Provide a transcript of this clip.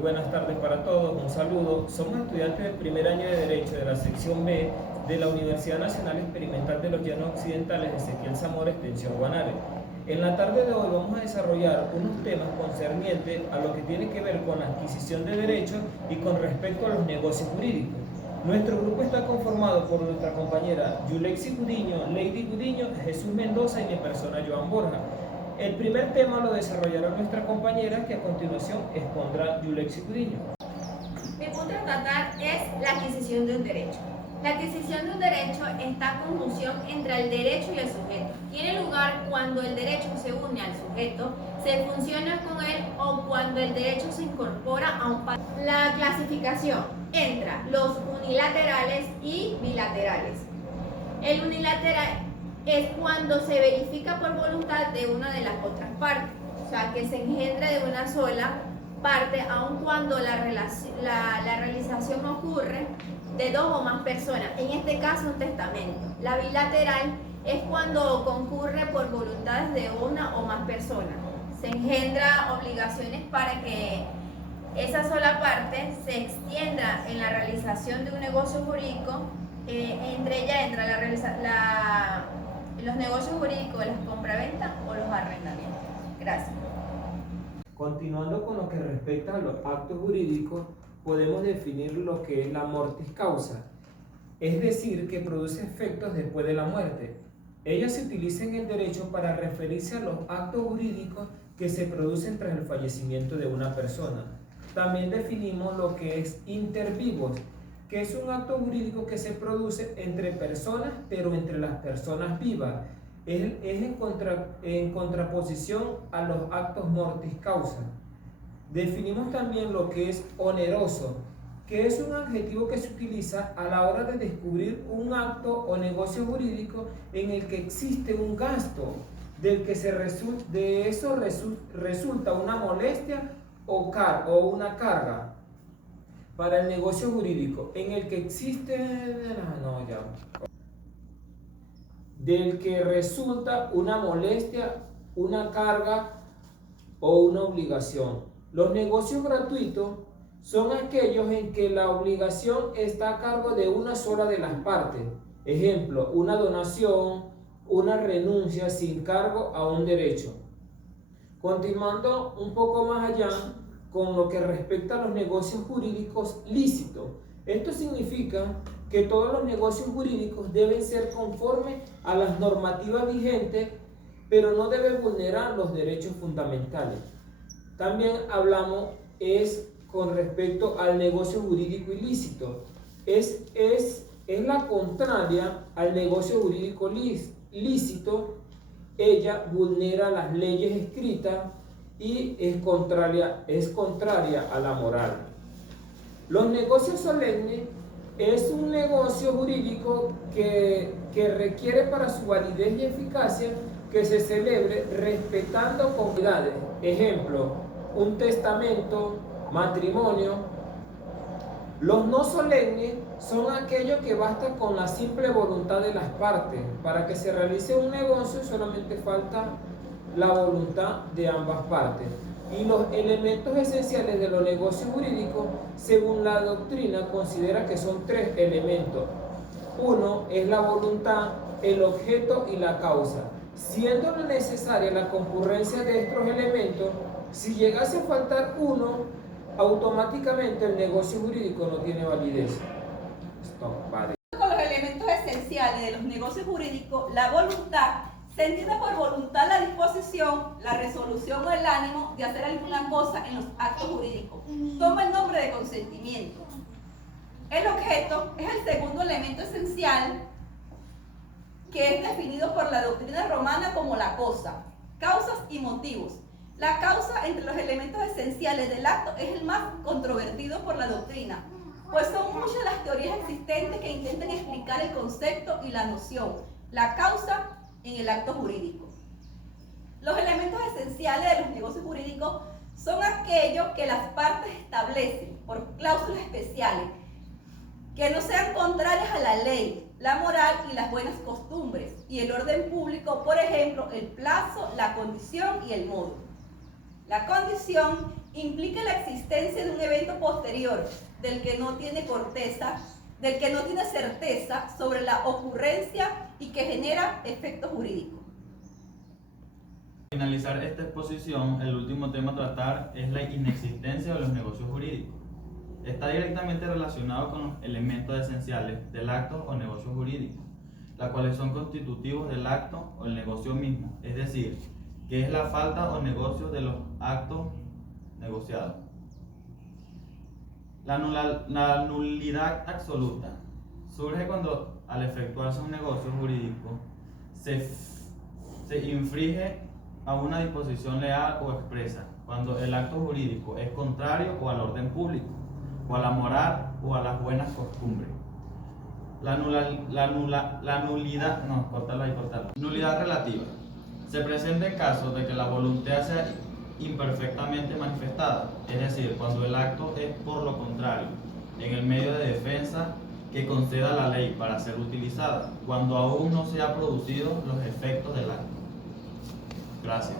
buenas tardes para todos, un saludo. Somos estudiantes del primer año de Derecho de la sección B de la Universidad Nacional Experimental de los Llanos Occidentales, Ezequiel Zamora, extensión Guanare. En la tarde de hoy vamos a desarrollar unos temas concernientes a lo que tiene que ver con la adquisición de derechos y con respecto a los negocios jurídicos. Nuestro grupo está conformado por nuestra compañera Yulexi Gudiño, Lady Gudiño, Jesús Mendoza y mi persona Joan Borja. El primer tema lo desarrollará nuestra compañera, que a continuación expondrá Yulexi Gudiño. Mi punto a tratar es la adquisición de un derecho. La adquisición de un derecho está en conjunción entre el derecho y el sujeto. Tiene lugar cuando el derecho se une al sujeto, se fusiona con él o cuando el derecho se incorpora a un patrón. La clasificación entre los unilaterales y bilaterales. El unilateral es cuando se verifica por voluntad de una de las otras partes, o sea, que se engendra de una sola parte, aun cuando la realización ocurre de dos o más personas, en este caso un testamento. La bilateral es cuando concurre por voluntades de una o más personas. Se engendra obligaciones para que esa sola parte se extienda en la realización de un negocio jurídico, entre ellas entra los negocios jurídicos, las compraventas o los arrendamientos. Gracias. Continuando con lo que respecta a los actos jurídicos, podemos definir lo que es la mortis causa, es decir, que produce efectos después de la muerte. Ella se utiliza en el derecho para referirse a los actos jurídicos que se producen tras el fallecimiento de una persona. También definimos lo que es inter vivos, que es un acto jurídico que se produce entre personas, pero entre las personas vivas. Es en contraposición a los actos mortis causa. Definimos también lo que es oneroso, que es un adjetivo que se utiliza a la hora de descubrir un acto o negocio jurídico en el que existe un gasto, del que de eso resulta una molestia o una carga para el negocio jurídico, en el que existe del que resulta una molestia, una carga o una obligación. Los negocios gratuitos son aquellos en que la obligación está a cargo de una sola de las partes. Ejemplo, una donación, una renuncia sin cargo a un derecho. Continuando un poco más allá con lo que respecta a los negocios jurídicos lícitos. Esto significa que todos los negocios jurídicos deben ser conformes a las normativas vigentes, pero no deben vulnerar los derechos fundamentales. También hablamos con respecto al negocio jurídico ilícito. Es la contraria al negocio jurídico lícito. Ella vulnera las leyes escritas y es contraria a la moral. Los negocios solemnes es un negocio jurídico que requiere para su validez y eficacia que se celebre respetando comunidades. Ejemplo, un testamento, matrimonio. Los no solemnes son aquellos que basta con la simple voluntad de las partes. Para que se realice un negocio solamente falta la voluntad de ambas partes. Y los elementos esenciales de los negocios jurídicos, según la doctrina, considera que son tres elementos. Uno es la voluntad, el objeto y la causa. Siendo necesaria la concurrencia de estos elementos, si llegase a faltar uno, automáticamente el negocio jurídico no tiene validez. Con los elementos esenciales de los negocios jurídicos, la voluntad se entiende por voluntad la disposición, la resolución o el ánimo de hacer alguna cosa en los actos jurídicos. Toma el nombre de consentimiento. El objeto es el segundo elemento esencial que es definido por la doctrina romana como la cosa. Causas y motivos. La causa entre los elementos esenciales del acto es el más controvertido por la doctrina, pues son muchas las teorías existentes que intentan explicar el concepto y la noción, la causa en el acto jurídico. Los elementos esenciales de los negocios jurídicos son aquellos que las partes establecen por cláusulas especiales, que no sean contrarias a la ley, la moral y las buenas costumbres, y el orden público, por ejemplo, el plazo, la condición y el modo. La condición implica la existencia de un evento evento posterior del que no tiene certeza sobre la ocurrencia y que genera efectos jurídicos. Para finalizar esta exposición, el último tema a tratar es la inexistencia de los negocios jurídicos. Está directamente relacionado con los elementos esenciales del acto o negocio jurídico, los cuales son constitutivos del acto o el negocio mismo, es decir, que es la falta o negocio de los actos negociados. La nulidad absoluta surge cuando, al efectuarse un negocio jurídico, se infringe a una disposición legal o expresa, cuando el acto jurídico es contrario o al orden público, o a la moral o a las buenas costumbres. Nulidad relativa. Se presenta en caso de que la voluntad sea imperfectamente manifestada, es decir, cuando el acto es por lo contrario, en el medio de defensa que conceda la ley para ser utilizada, cuando aún no se han producido los efectos del acto. Gracias.